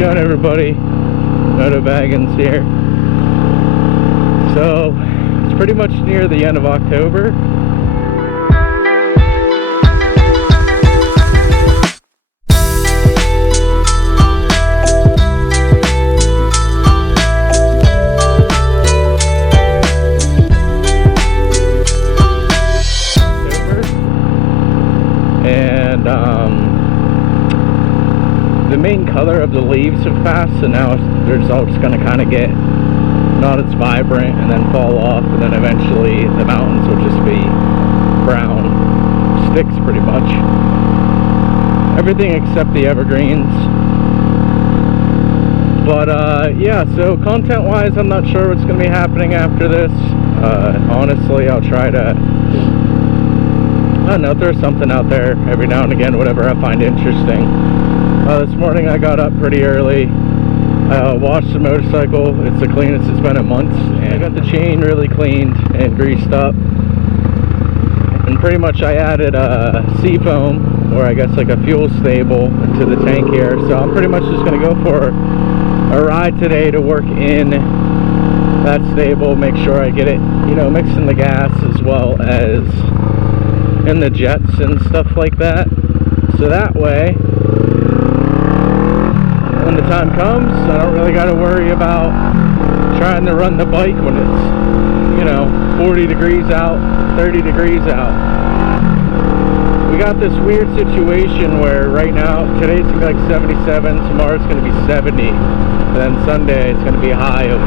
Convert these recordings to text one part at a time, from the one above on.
going, everybody? Moto Baggins here. So it's pretty much near the end of October. And the main color of the leaves have passed, so now they're all just going to kind of get not as vibrant and then fall off, and then eventually the mountains will just be brown sticks pretty much. Everything except the evergreens. But yeah, so content wise, I'm not sure what's going to be happening after this. Honestly, I'll try to, I don't know, throw something out there every now and again, whatever I find interesting. This morning I got up pretty early. I washed the motorcycle. It's the cleanest it's been in months, and I got the chain really cleaned and greased up. And pretty much I added sea foam, or I guess like a fuel stable, into the tank here. So I'm pretty much just going to go for a ride today to work in that stable, make sure I get it, you know, mixed in the gas as well as in the jets and stuff like that. So that way, when the time comes, I don't really got to worry about trying to run the bike when it's, you know, 40 degrees out, 30 degrees out. We got this weird situation where right now, today's going to be like 77, tomorrow's going to be 70, and then Sunday it's going to be a high of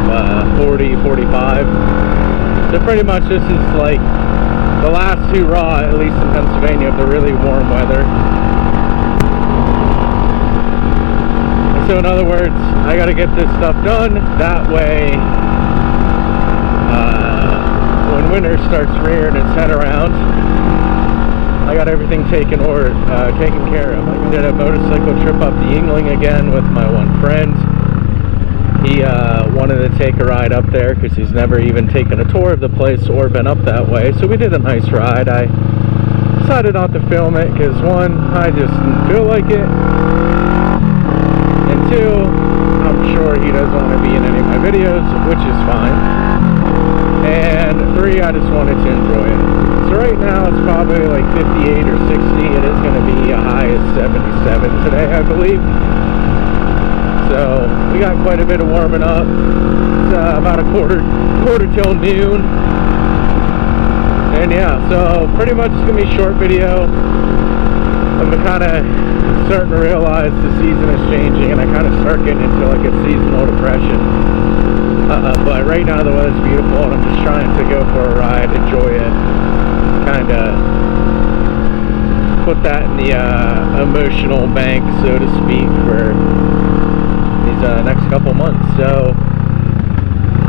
40, 45. So pretty much this is like the last hurrah, at least in Pennsylvania, of the really warm weather. So in other words, I got to get this stuff done. That way, when winter starts rearing its head around, I got everything taken care of. I did a motorcycle trip up to Yingling again with my one friend. He wanted to take a ride up there because he's never even taken a tour of the place or been up that way. So we did a nice ride. I decided not to film it because, one, I just didn't feel like it. And two, I'm sure he doesn't want to be in any of my videos, which is fine. And three, I just wanted to enjoy it. So right now it's probably like 58 or 60. It is going to be a high of 77 today, I believe. So we got quite a bit of warming up. It's about a quarter till noon. And yeah, so pretty much it's going to be a short video. I'm kind of starting to realize the season is changing, and I kind of start getting into like a seasonal depression. But right now the weather's beautiful, and I'm just trying to go for a ride, enjoy it, kind of put that in the emotional bank, so to speak, for these next couple months. So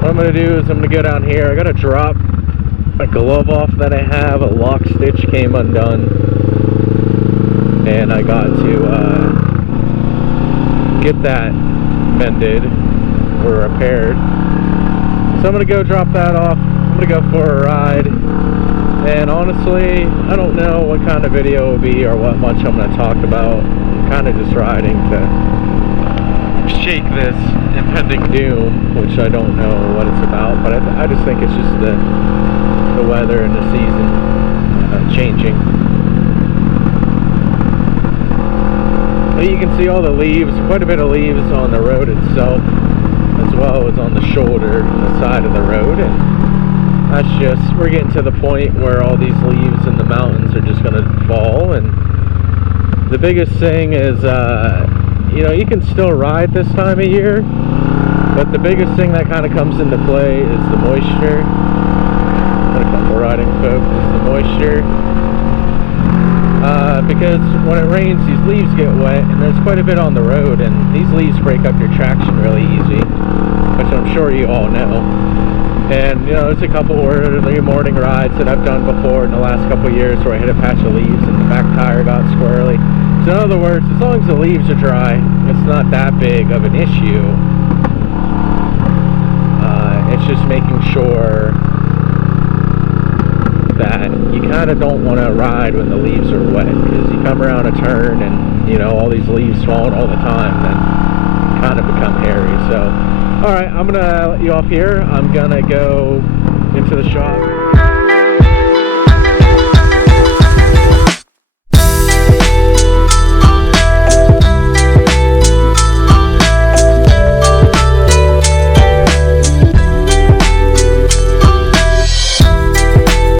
what I'm going to do is I'm going to go down here. I got to drop a glove off that I have. A lock stitch came undone, and I got to get that mended or repaired. So I'm going to go drop that off. I'm going to go for a ride. And honestly, I don't know what kind of video it will be or what much I'm going to talk about. I'm kind of just riding to shake this impending doom, which I don't know what it's about. But I just think it's just the weather and the season changing. You can see all the leaves, quite a bit of leaves on the road itself, as well as on the shoulder and the side of the road. And that's just, we're getting to the point where all these leaves in the mountains are just going to fall. And the biggest thing is, you know, you can still ride this time of year, but the biggest thing that kind of comes into play is the moisture. Got a couple riding folks, is the moisture. Because when it rains, these leaves get wet, and there's quite a bit on the road, and these leaves break up your traction really easy, which I'm sure you all know. And, you know, there's a couple early morning rides that I've done before in the last couple of years where I hit a patch of leaves and the back tire got squirrely. So in other words, as long as the leaves are dry, it's not that big of an issue. It's just making sure that you kind of don't want to ride when the leaves are wet, because you come around a turn and, you know, all these leaves falling all the time, then you kind of become hairy. So, all right, I'm gonna let you off here. I'm gonna go into the shop.